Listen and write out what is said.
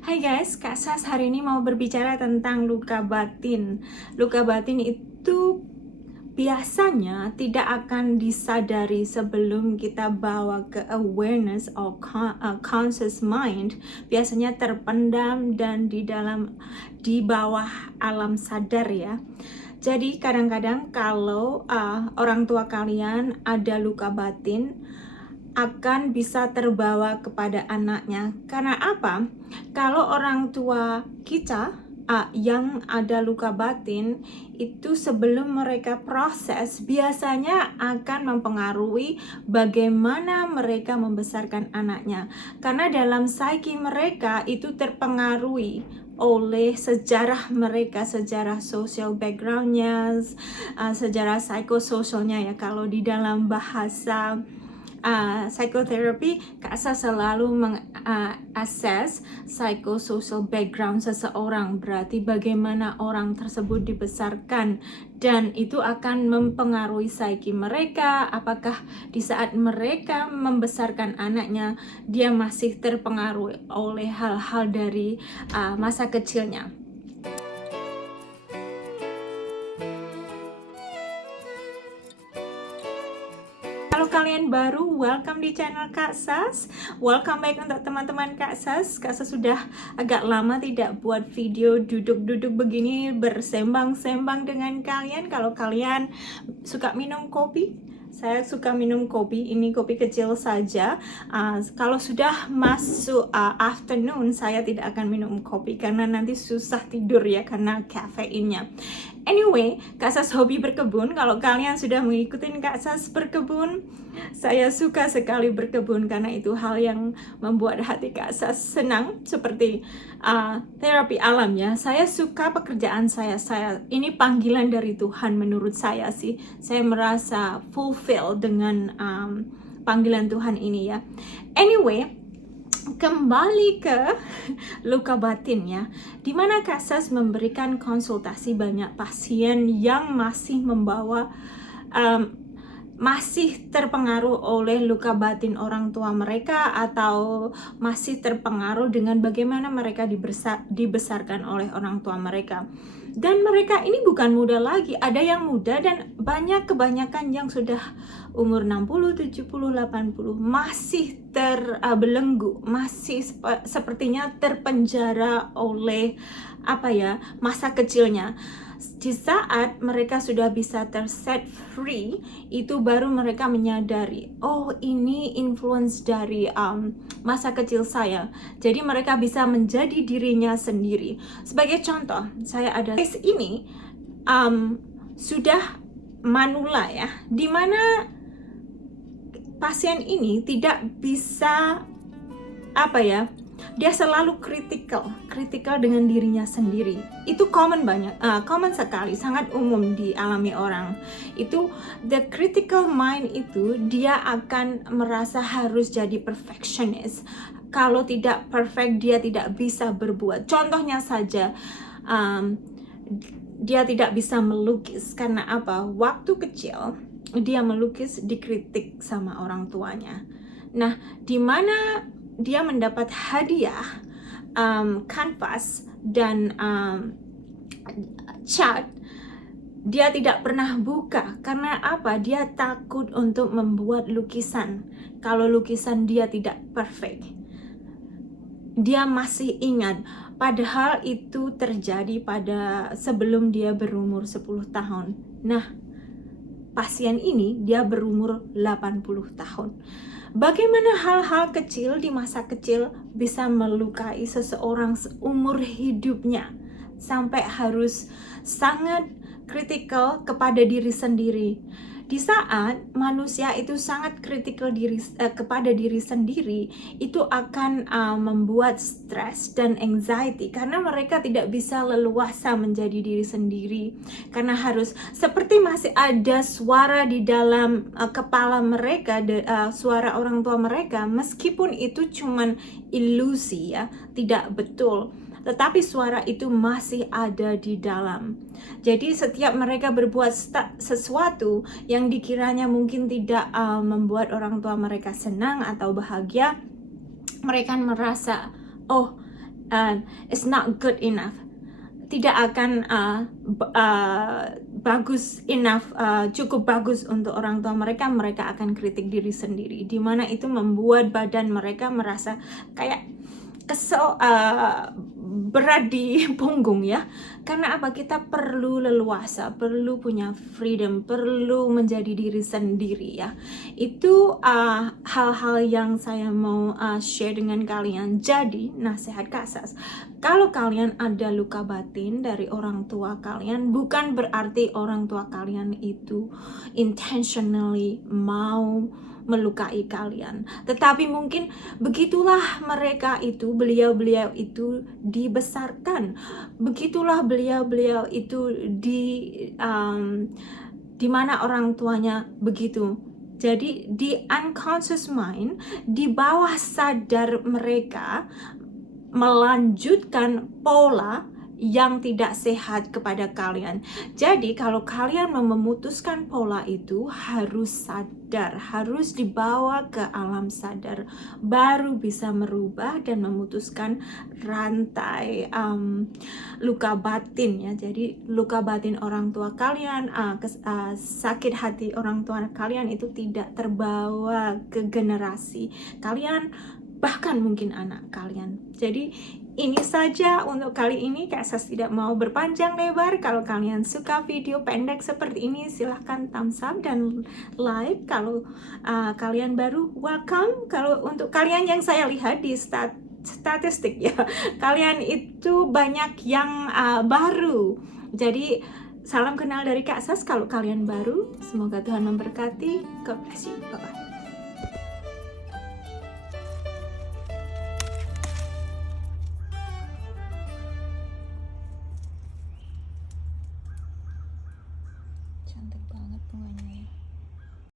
Hai guys, Kak Sas hari ini mau berbicara tentang luka batin. Luka batin itu biasanya tidak akan disadari sebelum kita bawa ke awareness or conscious mind. Biasanya terpendam dan di bawah alam sadar ya. Jadi kadang-kadang kalau orang tua kalian ada luka batin, akan bisa terbawa kepada anaknya. Karena apa? Kalau orang tua kita yang ada luka batin itu sebelum mereka proses biasanya akan mempengaruhi bagaimana mereka membesarkan anaknya. Karena dalam psikologi mereka itu terpengaruhi oleh sejarah mereka, sejarah social backgroundnya, sejarah psikososialnya ya. Kalau di dalam bahasa psikoterapi, Kak Asa selalu mengakses psychosocial background seseorang, berarti bagaimana orang tersebut dibesarkan, dan itu akan mempengaruhi psikologi mereka. Apakah di saat mereka membesarkan anaknya, dia masih terpengaruh oleh hal-hal dari masa kecilnya. Kalau kalian baru, welcome di channel Kak Sas. Welcome back untuk teman-teman Kak Sas. Kak Sas sudah agak lama tidak buat video duduk-duduk begini bersembang-sembang dengan kalian. Kalau kalian suka minum kopi, saya suka minum kopi. Ini kopi kecil saja. Kalau sudah masuk afternoon, saya tidak akan minum kopi karena nanti susah tidur ya karena kafeinnya. Anyway, Kak Sas hobi berkebun. Kalau kalian sudah mengikuti Kak Sas berkebun, saya suka sekali berkebun karena itu hal yang membuat hati Kak Sas senang, seperti terapi alam ya. Saya suka pekerjaan saya. Ini panggilan dari Tuhan menurut saya sih. Saya merasa fulfill dengan panggilan Tuhan ini ya. Anyway, kembali ke luka batin ya, dimana Kak Sas memberikan konsultasi banyak pasien yang masih membawa masih terpengaruh oleh luka batin orang tua mereka, atau masih terpengaruh dengan bagaimana mereka dibesarkan oleh orang tua mereka. Dan mereka ini bukan muda lagi, ada yang muda dan kebanyakan yang sudah umur 60, 70, 80 masih terbelenggu, masih sepertinya terpenjara oleh masa kecilnya. Di saat mereka sudah bisa terset free, itu baru mereka menyadari, oh ini influence dari masa kecil saya. Jadi mereka bisa menjadi dirinya sendiri. Sebagai contoh, saya ada case ini sudah manula ya, dimana pasien ini tidak bisa dia selalu kritikal dengan dirinya sendiri. Itu common sekali, sangat umum dialami orang. Itu the critical mind itu dia akan merasa harus jadi perfectionist. Kalau tidak perfect dia tidak bisa berbuat. Contohnya saja, dia tidak bisa melukis karena apa? Waktu kecil dia melukis dikritik sama orang tuanya. Nah, di mana dia mendapat hadiah kanvas dan cat, dia tidak pernah buka. Karena apa? Dia takut untuk membuat lukisan. Kalau lukisan dia tidak perfect, dia masih ingat. Padahal itu terjadi pada sebelum dia berumur 10 tahun. Nah, pasien ini dia berumur 80 tahun. Bagaimana hal-hal kecil di masa kecil bisa melukai seseorang seumur hidupnya sampai harus sangat kritikal kepada diri sendiri. Di saat manusia itu sangat kritikal kepada diri sendiri, itu akan membuat stres dan anxiety karena mereka tidak bisa leluasa menjadi diri sendiri, karena harus seperti masih ada suara di dalam kepala mereka, suara orang tua mereka, meskipun itu cuman ilusi ya, tidak betul, tetapi suara itu masih ada di dalam. Jadi setiap mereka berbuat sesuatu yang dikiranya mungkin tidak membuat orang tua mereka senang atau bahagia, mereka merasa, oh it's not good enough, tidak akan bagus enough, cukup bagus untuk orang tua mereka. Mereka akan kritik diri sendiri, di mana itu membuat badan mereka merasa kayak kesel, berat di punggung ya. Karena apa? Kita perlu leluasa, perlu punya freedom, perlu menjadi diri sendiri ya. Itu hal-hal yang saya mau share dengan kalian. Jadi nasihat Kak Sas, kalau kalian ada luka batin dari orang tua kalian, bukan berarti orang tua kalian itu intentionally mau melukai kalian, tetapi mungkin begitulah mereka itu, beliau-beliau itu dibesarkan, begitulah beliau-beliau itu di mana orang tuanya begitu. Jadi di unconscious mind, di bawah sadar mereka melanjutkan pola yang tidak sehat kepada kalian. Jadi kalau kalian mau memutuskan pola itu, harus sadar, harus dibawa ke alam sadar, baru bisa merubah dan memutuskan rantai luka batin ya. Jadi luka batin orang tua kalian, sakit hati orang tua kalian itu tidak terbawa ke generasi kalian, bahkan mungkin anak kalian. Jadi ini saja untuk kali ini. Kak Sas tidak mau berpanjang lebar. Kalau kalian suka video pendek seperti ini, silahkan thumbs up dan like. Kalau kalian baru, welcome. Kalau untuk kalian yang saya lihat di statistik ya, kalian itu banyak yang baru. Jadi salam kenal dari Kak Sas. Kalau kalian baru, semoga Tuhan memberkati. God bless you. Bye-bye. Cantik banget bunganya ya.